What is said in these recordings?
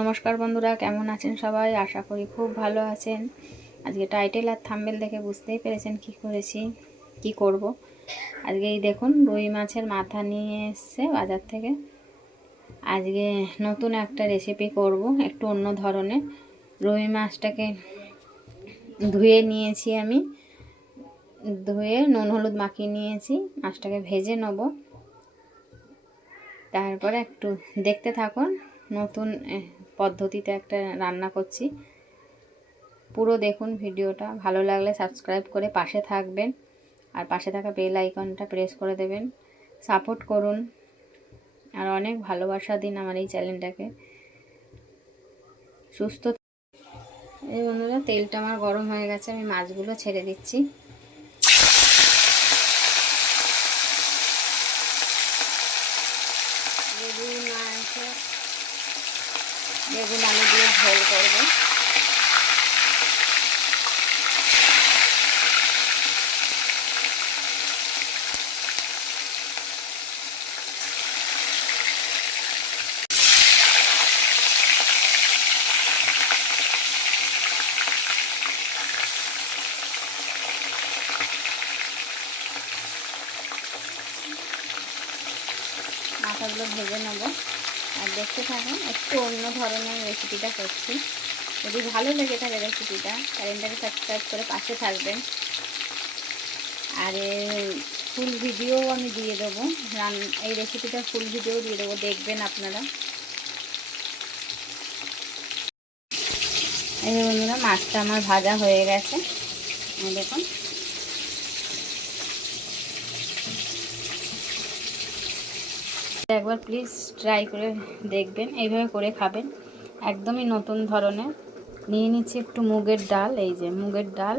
নমস্কার বন্ধুরা, কেমন আছেন সবাই? আশা করি খুব ভালো আছেন। আজকে টাইটেল আর থাম্বনেল দেখে বুঝতেই পেরেছেন কি করব। আজকে এই দেখুন, রুই মাছের মাথা নিয়ে এসছে বাজার থেকে। আজকে নতুন একটা রেসিপি করব, একটু অন্য ধরনের। রুই মাছটাকে ধুয়ে নিয়েছি, আমি ধুয়ে নুন হলুদ মাখিয়ে নিয়েছি। মাছটাকে ভেজে নেব, তারপরে একটু দেখতে থাকুন। নতুন পদ্ধতিতে একটা রান্না করছি, পুরো দেখুন ভিডিওটা। ভালো লাগলে সাবস্ক্রাইব করে পাশে থাকবেন, আর পাশে থাকা বেল আইকনটা প্রেস করে দেবেন। সাপোর্ট করুন আর অনেক ভালোবাসা দিন আমার এই চ্যানেলটাকে। সুস্থ এই বন্ধুরা, তেলটা আমার গরম হয়ে গেছে, আমি মাছগুলো ছেড়ে দিচ্ছি। বেগুন আলু দিয়ে ঝোল করবো। মাথাগুলো ভেজে নেব আর দেখতে থাকুন। একটু অন্য ধরনের রেসিপিটা করছি। যদি ভালো লেগে থাকে রেসিপিটা, চ্যানেলটাকে সাবস্ক্রাইব করে পাশে থাকবেন। আর ফুল ভিডিও আমি দিয়ে দেবো, এই রেসিপিটা ফুল ভিডিও দিয়ে দেবো, দেখবেন আপনারা। এই যে বন্ধুরা, মাছটা আমার ভাজা হয়ে গেছে, দেখুন। একবার প্লিজ ট্রাই করে দেখবেন, এইভাবে করে খাবেন, একদমই নতুন ধরনের। নিয়ে নিচ্ছি একটু মুগের ডাল, এই যে মুগের ডাল,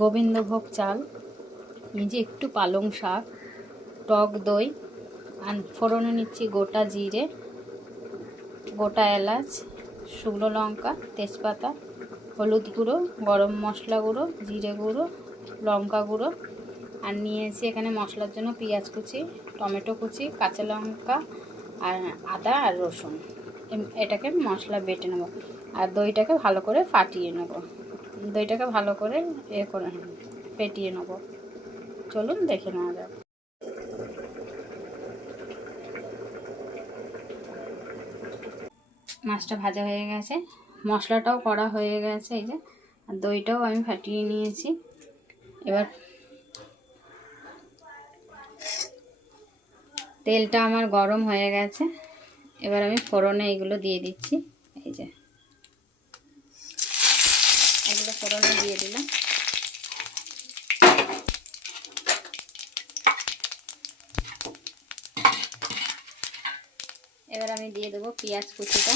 গোবিন্দভোগ চাল, এই যে একটু পালং শাক, টক দই, আর ফোড়নে নিচ্ছি গোটা জিরে, গোটা এলাচ, শুকনো লঙ্কা, তেজপাতা, হলুদ গুঁড়ো, গরম মশলা গুঁড়ো, জিরে গুঁড়ো, লঙ্কা গুঁড়ো। আর নিয়েছি এখানে মশলার জন্য পেঁয়াজ কুচি, টমেটো কুচি, কাঁচা লঙ্কা, আর আদা আর রসুন। এটাকে মশলা বেটে নেব, আর দইটাকে ভালো করে ফাটিয়ে নেব। দইটাকে ভালো করে ফেটিয়ে নেব। চলুন দেখে নেওয়া যাক। মাছটা ভাজা হয়ে গেছে, মশলাটাও করা হয়ে গেছে, এই যে, আর দইটাও আমি ফাটিয়ে নিয়েছি। এবার তেলটা আমার গরম হয়ে গেছে, এবার আমি ফোড়নে এগুলো দিয়ে দিচ্ছি। এই যে এগুলো ফোড়নে দিয়ে দিলাম। এবার আমি দিয়ে দেবো পেঁয়াজ কুচিটা।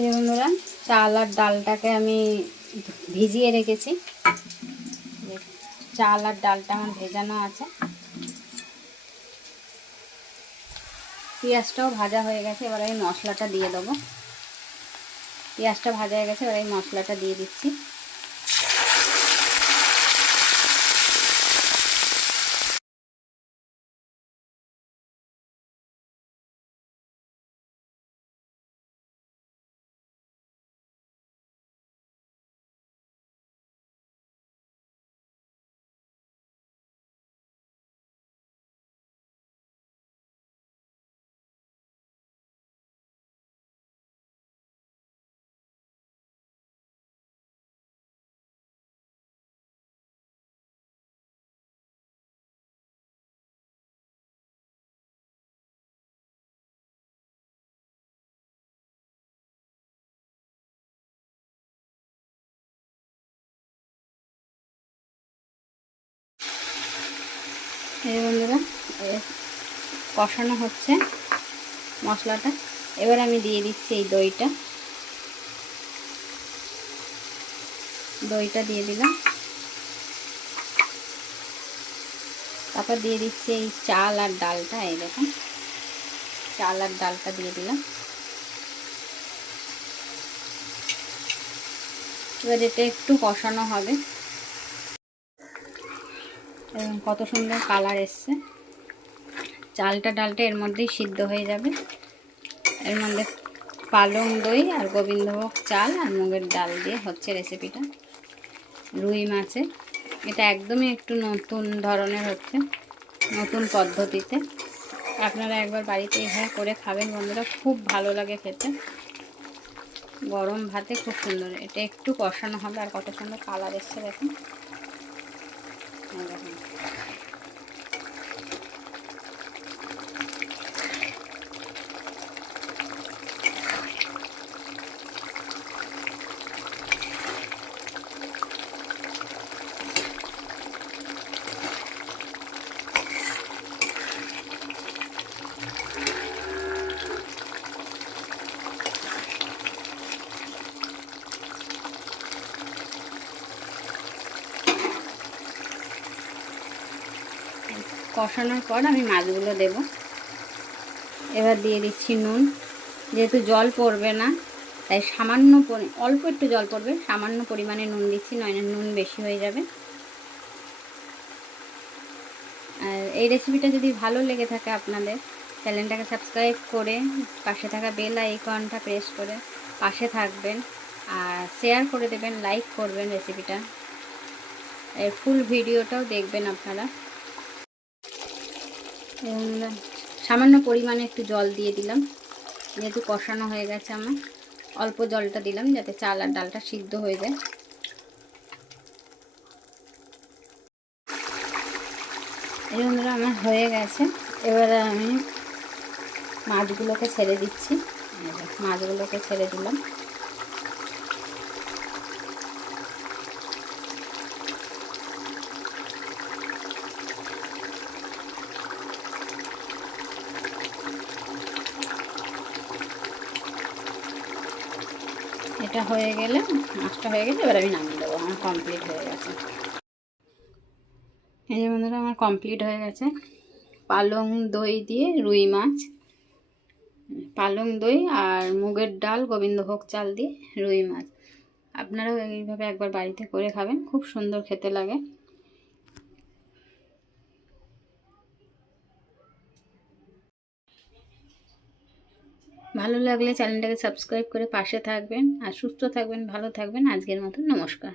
এই বন্ধুরা, চাল আর ডালটাকে আমি ভিজিয়ে রেখেছি। চাল আর ডালটা আমার ভেজানো আছে। পেঁয়াজটাও ভাজা হয়ে গেছে, এবার আমি মশলাটা দিয়ে দেবো। পেঁয়াজটা ভাজা হয়ে গেছে, এবার আমি মশলাটা দিয়ে দিচ্ছি। এই বন্ধুরা, কষানো হচ্ছে মশলাটা। এবার আমি দিয়ে দিচ্ছি এই দইটা দিয়ে দিলাম। তারপর দিয়ে দিচ্ছি এই চাল আর ডালটা। এই দেখুন, চাল আর ডালটা দিয়ে দিলাম। এবার এটা একটু কষানো হবে। এবং কত সুন্দর কালার এসছে। চালটা ডালটা এর মধ্যেই সিদ্ধ হয়ে যাবে। এর মধ্যে পালং দই আর গোবিন্দভোগ চাল আর মুগের ডাল দিয়ে হচ্ছে রেসিপিটা রুই মাছে। এটা একদমই একটু নতুন ধরনের হচ্ছে, নতুন পদ্ধতিতে। আপনারা একবার বাড়িতে এইভাবে করে খাবেন বন্ধুরা, খুব ভালো লাগে খেতে, গরম ভাতে খুব সুন্দর। এটা একটু কষানো হবে। আর কত সুন্দর কালার এসছে দেখুন। দেখুন কষানোর পর আমি মাছগুলো দেব। এবার দিয়ে দিচ্ছি নুন। যেহেতু জল পড়বে না তাই সামান্য অল্প একটু জল পড়বে, সামান্য পরিমাণে নুন দিচ্ছি, নইলে নুন বেশি হয়ে যাবে। আর এই রেসিপিটা যদি ভালো লেগে থাকে আপনাদের, চ্যানেলটাকে সাবস্ক্রাইব করে পাশে থাকা বেল আইকনটা প্রেস করে পাশে থাকবেন, আর শেয়ার করে দেবেন, লাইক করবেন রেসিপিটা। এর ফুল ভিডিওটাও দেখবেন আপনারা। সামান্য পরিমাণে একটু জল দিয়ে দিলাম, যেহেতু কষানো হয়ে গেছে আমার। অল্প জলটা দিলাম যাতে চাল আর ডালটা সিদ্ধ হয়ে যায়। এই বন্ধুরা আমার হয়ে গেছে। এবারে আমি মাছগুলোকে ছেড়ে দিচ্ছি। মাছগুলোকে ছেড়ে দিলাম। এটা হয়ে গেলে, মাছটা হয়ে গেলে এবার আমি নামিয়ে দেবো। আমার কমপ্লিট হয়ে গেছে। এই যে বন্ধুরা আমার কমপ্লিট হয়ে গেছে। পালং দই দিয়ে রুই মাছ, পালং দই আর মুগের ডাল গোবিন্দভোগ চাল দিয়ে রুই মাছ। আপনারাও এইভাবে একবার বাড়িতে করে খাবেন, খুব সুন্দর খেতে লাগে। ভালো লাগলে চ্যানেলটাকে সাবস্ক্রাইব করে পাশে থাকবেন। আর সুস্থ থাকবেন, ভালো থাকবেন। আজকের মতো নমস্কার।